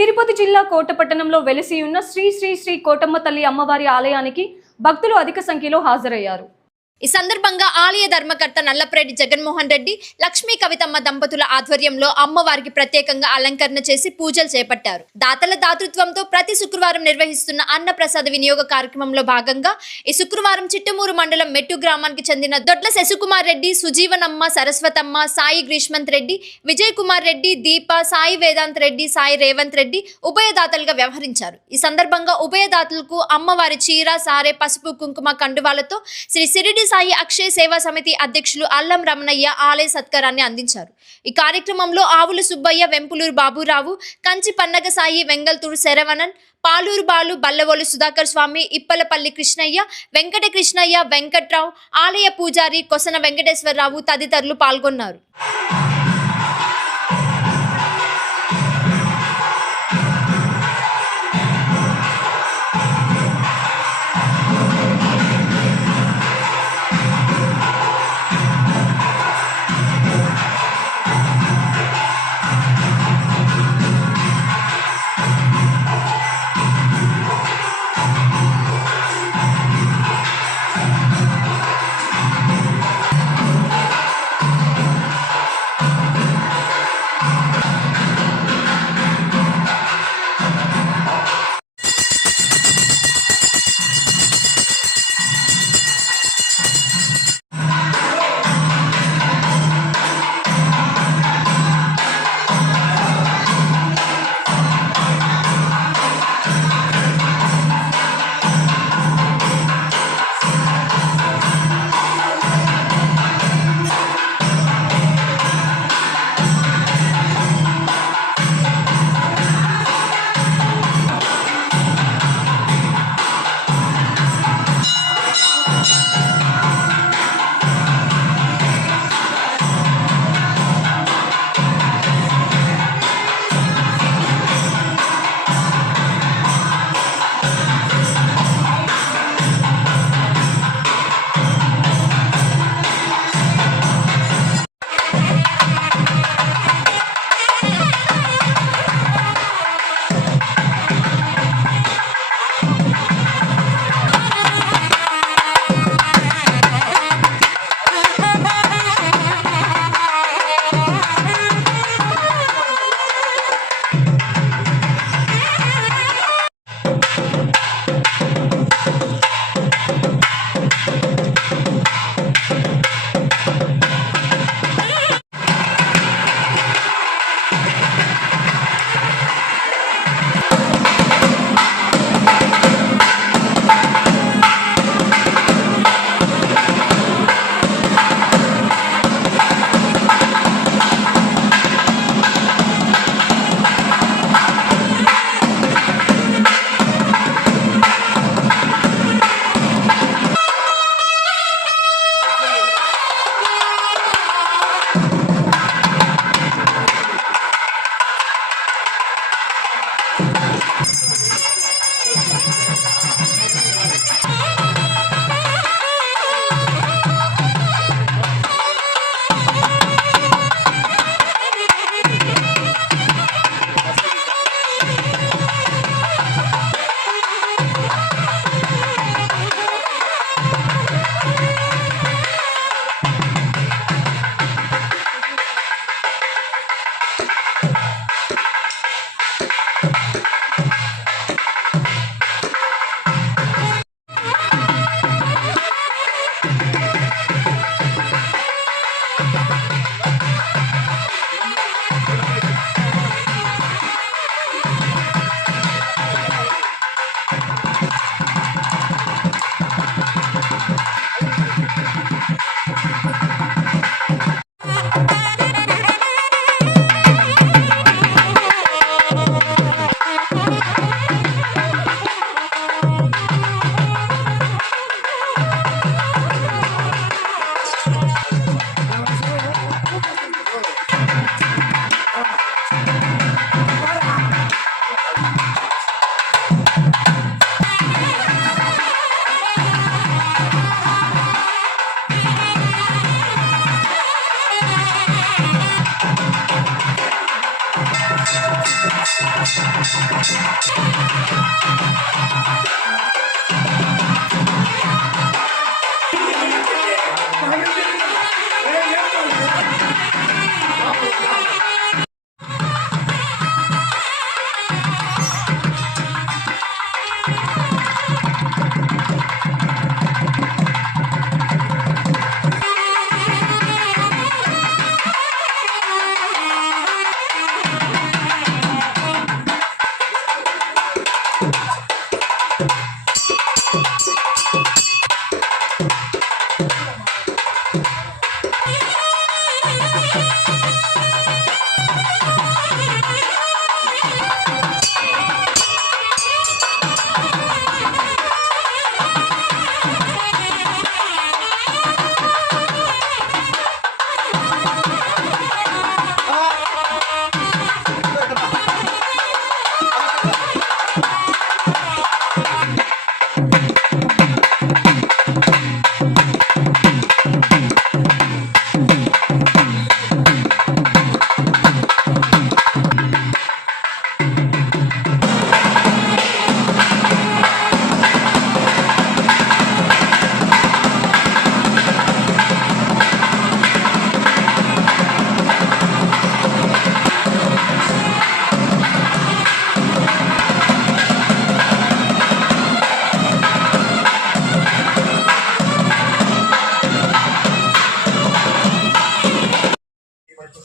తిరుపతి జిల్లా కోటపట్టణంలో వెలిసి ఉన్న శ్రీ శ్రీ శ్రీ కోటమ్మ తల్లి అమ్మవారి ఆలయానికి భక్తులు అధిక సంఖ్యలో హాజరయ్యారు. ఈ సందర్భంగా ఆలయ ధర్మకర్త నల్లపరెడ్డి జగన్మోహన్ రెడ్డి, లక్ష్మీ కవితమ్మ దంపతుల ఆధ్వర్యంలో అమ్మవారికి ప్రత్యేకంగా అలంకరణ చేసి పూజలు చేపట్టారు. దాతల దాతృత్వంతో ప్రతి శుక్రవారం నిర్వహిస్తున్న అన్న ప్రసాద వినియోగ కార్యక్రమంలో భాగంగా ఈ శుక్రవారం చిట్టమూరు మండలం మెట్టు గ్రామానికి చెందిన దొడ్ల శశికుమార్ రెడ్డి, సుజీవనమ్మ, సరస్వతమ్మ, సాయి గ్రీష్మంత్ రెడ్డి, విజయ్ కుమార్ రెడ్డి, దీప, సాయి వేదాంత్ రెడ్డి, సాయి రేవంత్ రెడ్డి ఉభయదాతలుగా వ్యవహరించారు. ఈ సందర్భంగా ఉభయదాతలకు అమ్మవారి చీర, సారె, పసుపు, కుంకుమ కండువాలతో శ్రీ సిరిడి సాయి అక్షయ సేవా సమితి అధ్యక్షులు అల్లం రమణయ్య ఆలయ సత్కారాన్ని అందించారు. ఈ కార్యక్రమంలో ఆవుల సుబ్బయ్య, వెంపులూరు బాబురావు, కంచి పన్నగ సాయి, వెంగల్తూరు శరవణన్, పాలూరు బాలు, బల్లవోలు సుధాకర్ స్వామి, ఇప్పలపల్లి కృష్ణయ్య, వెంకట కృష్ణయ్య, వెంకట్రావు, ఆలయ పూజారి కొసన వెంకటేశ్వరరావు తదితరులు పాల్గొన్నారు.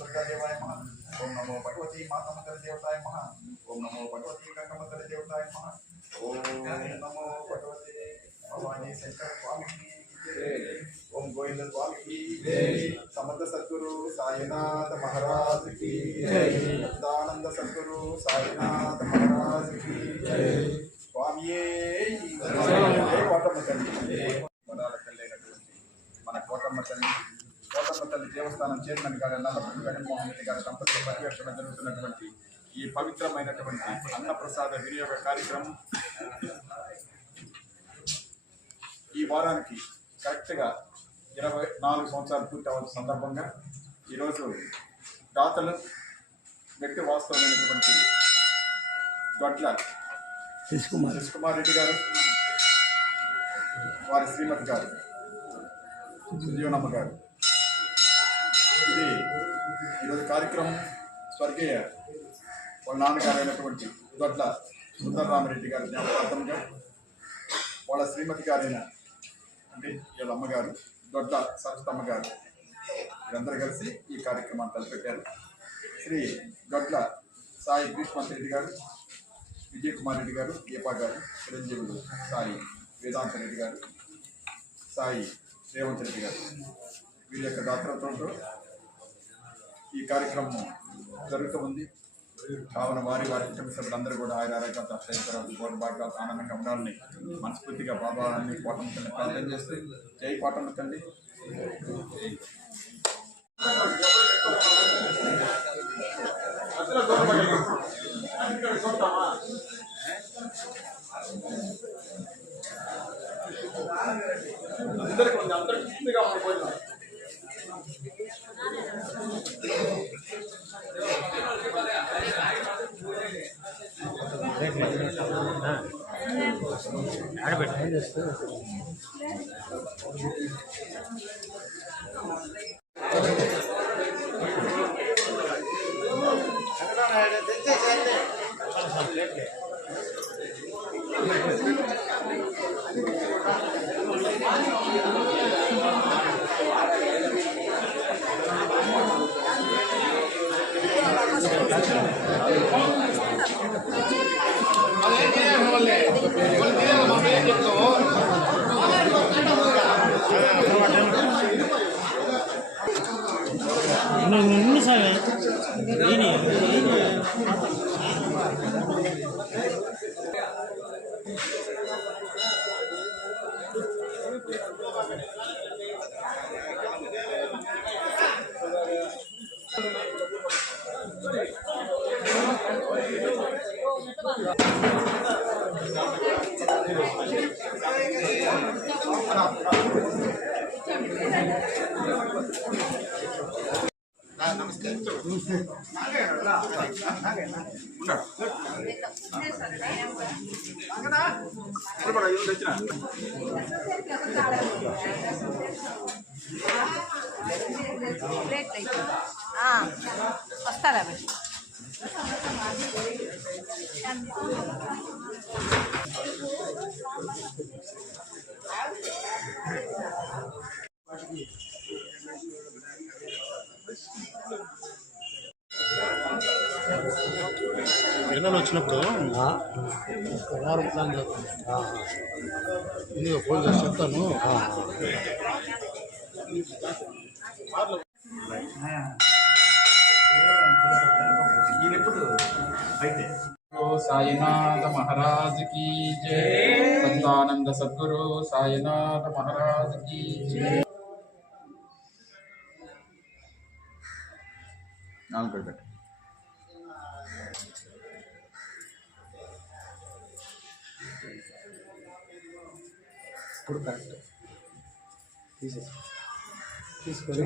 ओम नमो भगवती माता मंगल देवताय नमः। ओम नमो भगवती गंगा मंगल देवताय नमः। ओम नमो भगवते भवानी शंकर स्वामी की जय। ओम गोविंद स्वामी की जय। समर्थ सद्गुरु साईनाथ महाराज की जय। सदानंद सद्गुरु साईनाथ महाराज की जय। स्वामी కోటమ్మ తల్లి కోటమ్మ తల్లి దేవస్థానం చైర్మన్ గారు నల్లపల్లి జగన్మోహన్ రెడ్డి గారి దంపతుల పర్యవేక్షణ జరుగుతున్నటువంటి ఈ పవిత్రమైనటువంటి అన్నప్రసాద వినియోగ కార్యక్రమం ఈ వారానికి కరెక్ట్గా 24 సంవత్సరాలు పూర్తి అవ్వాల్సిన సందర్భంగా ఈరోజు దాతలు వ్యక్తి వాస్తవమైనటువంటి గొడ్ల శివకుమార్ రెడ్డి గారు వారి శ్రీమతి గారు సుజీవనమ్మ గారు ఇది ఈరోజు కార్యక్రమం స్వర్గీయ వాళ్ళ నాన్నగారు అయినటువంటి దొడ్ల సుందరరామరెడ్డి గారి జ్ఞాపకార్థంగా వాళ్ళ శ్రీమతి గారైన అంటే వీళ్ళ అమ్మగారు దొడ్ల సరస్వతమ్మ గారు వీరందరూ కలిసి ఈ కార్యక్రమాన్ని తలపెట్టారు. శ్రీ దొడ్ల సాయి గ్రీష్మంత్ రెడ్డి గారు, విజయ్ కుమార్ రెడ్డి గారు, దీపా గారు, చిరంజీవులు సాయి వేదాంత రెడ్డి గారు, సాయి రేవంత్ రెడ్డి గారు వీరి యొక్క దాతృత్వంతో ఈ కార్యక్రమం జరుగుతూ ఉంది. కావున వారి కుటుంబ సభ్యులందరూ కూడా ఆయన ఆరోగ్యంతో గోడ బాగా ఆనందంగా ఉండాలని మనస్ఫూర్తిగా బాబాని కోటమ్మ తల్లి ప్రార్థన చేస్తే జై కోటమ్మ తల్లి. నమస్తే. వస్తారా పిల్లలు వచ్చినప్పుడు వారం ప్లాన్ చేస్తాను ముందుగా ఫోన్ చేసి చెప్తాను. సాయినాథ మహారాజ్ की जय सच्चिदानंद सद्गुरु साईनाथ महाराज की जय. ఇప్పుడు కరెక్ట్ తీసుకొని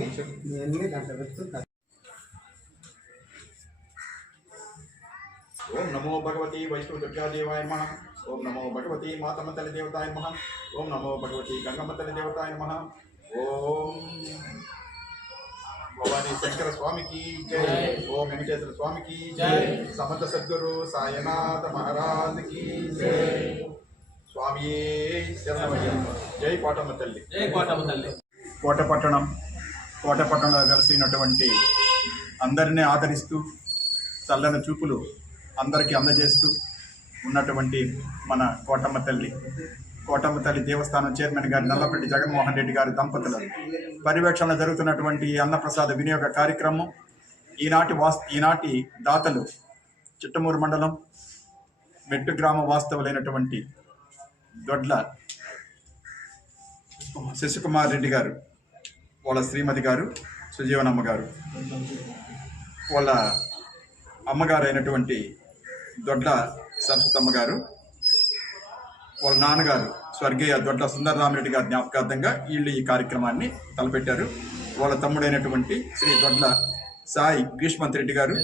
ఇవన్నీ దాంట్లో పెట్టుకుని ओम नमो भगवती वैष्णव दुर्गा देवाय नमः. ओम नमो भगवती मातमतल देवताय नमः. ओम नमो भगवती गंगामतल देवताय नमः. ओम भवानी शंकर स्वामी की जय. ओम वेंकटेश्वर स्वामी की जय. समर्थ सद्गुरु साईनाथ महाराज की जय. स्वामी शरणमయ్యప్ప. జై కోటమ్మ తల్లి. జై కోటమ్మ తల్లి. కోటపట్టణంలో కలిసినటువంటి అందరినీ ఆదరిస్తూ చల్లని చూపులు అందరికీ అందజేస్తూ ఉన్నటువంటి మన కోటమ్మ తల్లి దేవస్థానం చైర్మన్ గారి నల్లపరెడ్డి జగన్మోహన్ రెడ్డి గారి దంపతుల పర్యవేక్షణలో జరుగుతున్నటువంటి అన్నప్రసాద వినియోగ కార్యక్రమం ఈనాటి దాతలు చిట్టమూరు మండలం మెట్టు గ్రామ వాస్తవులైనటువంటి దొడ్ల శశికుమార్ రెడ్డి గారు, వాళ్ళ శ్రీమతి గారు సుజీవనమ్మ గారు, వాళ్ళ అమ్మగారు అయినటువంటి దొడ్ల సరస్వతమ్మ గారు, వాళ్ళ నాన్నగారు స్వర్గీయ దొడ్ల సుందరరామరెడ్డి గారి జ్ఞాపకార్థంగా వీళ్ళు ఈ కార్యక్రమాన్ని తలపెట్టారు. వాళ్ళ తమ్ముడైనటువంటి శ్రీ దొడ్ల సాయి గ్రీష్మంత్ రెడ్డి గారు,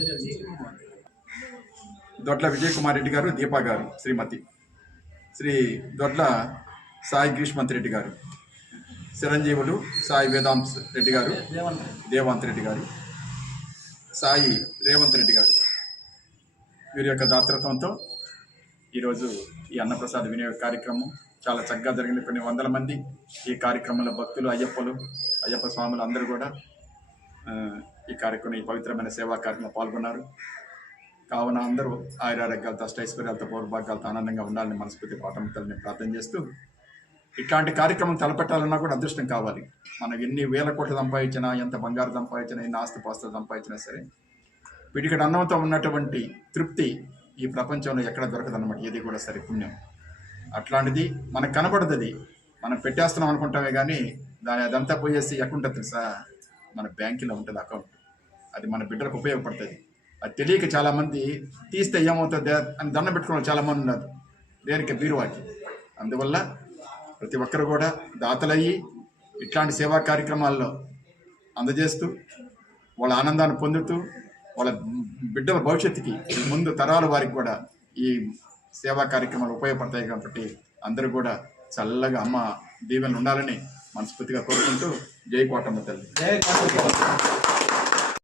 దొడ్ల విజయ్ కుమార్ రెడ్డి గారు, దీపా గారు శ్రీమతి, శ్రీ దొడ్ల సాయి గ్రీష్మంత్ రెడ్డి గారు, చిరంజీవులు సాయి వేదాంత్ రెడ్డి గారు, దేవాంత్ రెడ్డి గారు, సాయి రేవంత్ రెడ్డి గారు, వీరి యొక్క దాతృత్వంతో ఈరోజు ఈ అన్నప్రసాద వినియోగ కార్యక్రమం చాలా చక్కగా జరిగింది. కొన్ని వందల మంది ఈ కార్యక్రమంలో భక్తులు, అయ్యప్ప స్వాములు అందరూ కూడా ఈ కార్యక్రమం, ఈ పవిత్రమైన సేవా కార్యక్రమంలో పాల్గొన్నారు. కావున అందరూ ఆయురారోగ్యాలతో, అష్టైశ్వర్యాలతో, పౌర్భాగ్యాలతో ఆనందంగా ఉండాలని మనస్ఫూర్తి కోటమ్మ తల్లిని ప్రార్థన చేస్తూ, ఇట్లాంటి కార్యక్రమం తలపెట్టాలన్నా కూడా అదృష్టం కావాలి. మనం ఎన్ని వేల కోట్లు సంపాదించినా, ఎంత బంగారు సంపాదించినా, ఎన్ని ఆస్తిపాస్తులు సంపాదించినా సరే వీటికి అన్నంతో ఉన్నటువంటి తృప్తి ఈ ప్రపంచంలో ఎక్కడ దొరకదన్నమాట. ఏది కూడా సరే పుణ్యం అట్లాంటిది మనకు కనబడదు. అది మనం పెట్టేస్తున్నాం అనుకుంటామే కానీ అదంతా పోయేసి ఎక్కడుంటుంది తెలుసా? మన బ్యాంకులో ఉంటుంది అకౌంట్. అది మన బిడ్డలకు ఉపయోగపడుతుంది. అది తెలియక చాలామంది తీస్తే ఏమవుతుంది అని దండం పెట్టుకోవడం చాలామంది ఉన్నారు. దేనికి? బీరువాకి. అందువల్ల ప్రతి ఒక్కరు కూడా దాతలయ్యి ఇట్లాంటి సేవా కార్యక్రమాల్లో అందజేస్తూ వాళ్ళ ఆనందాన్ని పొందుతూ వాళ్ళ బిడ్డల భవిష్యత్తుకి, ముందు తరాల వారికి కూడా ఈ సేవా కార్యక్రమాలు ఉపయోగపడతాయి. కాబట్టి అందరూ కూడా చల్లగా అమ్మ దీవెనలు ఉండాలని మనస్ఫూర్తిగా కోరుకుంటూ జై కోటమ్మ తల్లి.